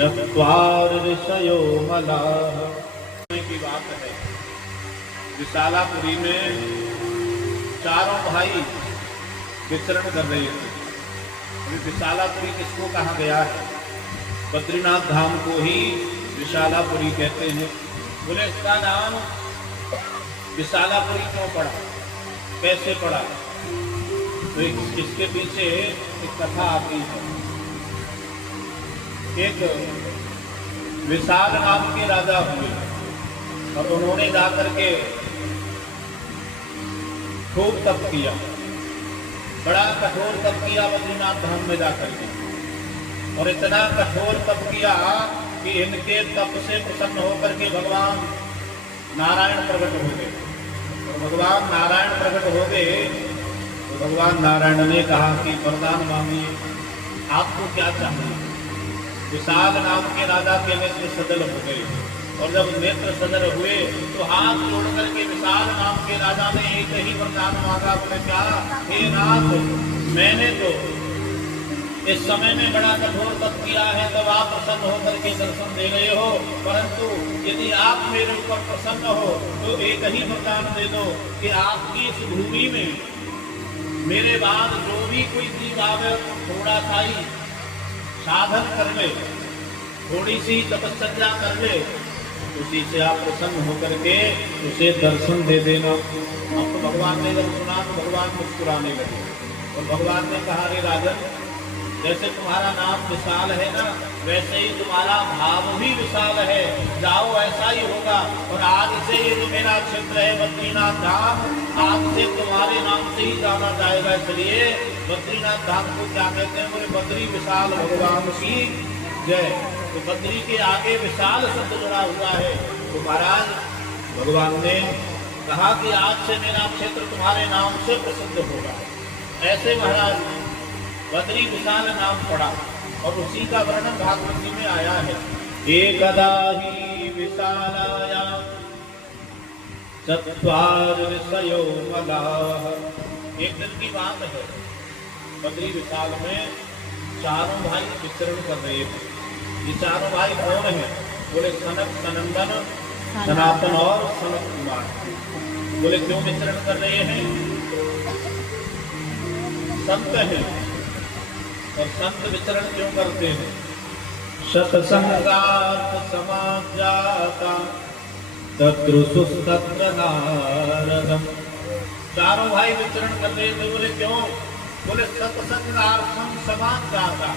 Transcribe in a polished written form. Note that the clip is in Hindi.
चत्वार ऋषयो मलाः की बात है। विशालापुरी में चारों भाई विचरण कर रहे थे। विशालापुरी किसको कहा गया है? बद्रीनाथ धाम को ही विशालापुरी कहते हैं। बोले इसका नाम विशालापुरी क्यों पड़ा, कैसे पड़ा? तो इसके पीछे एक कथा आती है। एक विशाल नाम के राजा हुए और उन्होंने जाकर के खूब तप किया, बड़ा कठोर तप किया बद्रीनाथ धाम में जाकर के। और इतना कठोर तप किया कि इनके तप से प्रसन्न होकर के भगवान नारायण प्रकट हो गए। और भगवान नारायण प्रकट हो गए तो भगवान नारायण ने कहा कि वरदान मांगिए, आपको क्या चाहिए? विशाल नाम के राजा के नेत्र सजल हो गए। और जब नेत्र सजल हुए तो हाथ जोड़ करके विशाल नाम के राजा ने एक ही वरदान मांगा। बोले क्या? हे नाथ, मैंने तो इस समय में बड़ा कठोर तप किया है, तब आप प्रसन्न होकर के दर्शन दे रहे हो, परंतु यदि आप मेरे ऊपर प्रसन्न हो तो एक ही वरदान दे दो कि आपकी इस भूमि में मेरे बाद जो भी कोई जीव आवे थोड़ा सा ही साधन कर ले, थोड़ी सी तपस्या कर ले, उसी से आप प्रसन्न होकर के उसे दर्शन दे देना। अब तो भगवान ने जब सुना तो भगवान मुस्कुराने लगे और भगवान ने कहा, रे राजन, जैसे तुम्हारा नाम विशाल है ना, वैसे ही तुम्हारा भाव भी विशाल है। जाओ, ऐसा ही होगा। और आज से ये जो मेरा क्षेत्र है बद्रीनाथ धाम, आज से तुम्हारे नाम से ही जाना जाएगा। इसलिए बद्रीनाथ धाम को क्या कहते हैं? बोले बद्री विशाल भगवान की जय। तो बद्री के आगे विशाल शब्द जुड़ा हुआ है। तो महाराज भगवान ने कहा कि आज से मेरा क्षेत्र तुम्हारे नाम से प्रसिद्ध होगा। ऐसे महाराज बद्री विशाल नाम पड़ा और उसी का वर्णन भागवत जी में आया है। एकदा ही विशालाया चत्वार ऋषयो मलाः। एक दिन की बात है, बद्री विशाल में चारों भाई विचरण कर रहे थे। ये चारों भाई कौन है? बोले सनक, सनंदन, सनातन और सनत कुमार। बोले क्यों विचरण कर रहे हैं? संत हैं और संत विचरण क्यों करते हैं? सत्संगार्थ समाजाता तद्रुसुस्तत्र नारदम्। चारों भाई विचरण कर रहे थे। बोले क्यों? बोले सत्संगार्थम समाजाता,